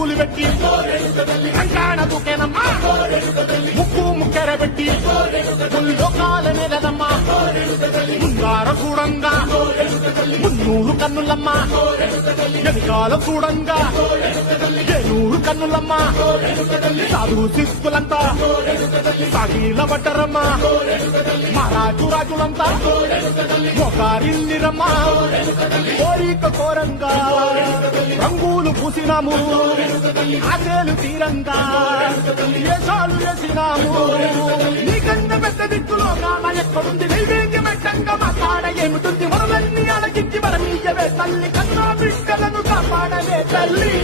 పూలు పెట్టి కంకాణ దుకేనమ్మా ముక్కు ముక్కెర పెట్టి ముల్లోకాల నెలదమ్మా ముందార చూడంగా మున్నూరు కన్నులమ్మా వెనకాల చూడంగా ఏనూరు కన్నులమ్మా సాధు శిస్తులంతా సాగిల పడ్డరమ్మా మహారాజు రాజులంతా మొగారిల్లిరమ్మా కోరిక కోరంగా రంగులు పూసినాము ఆశలు తీరంగా ఏసాలు వేసినాము నీకన్నా పెద్ద దిక్కులో కాన ఎక్కడుంది నైవేద్యం పెట్టంగా మాట్లాడ ఏమిటుంది మనలన్నీ అలగించి మరమీయవే తల్లి కన్నా బిడ్డలను కాపాడవే తల్లి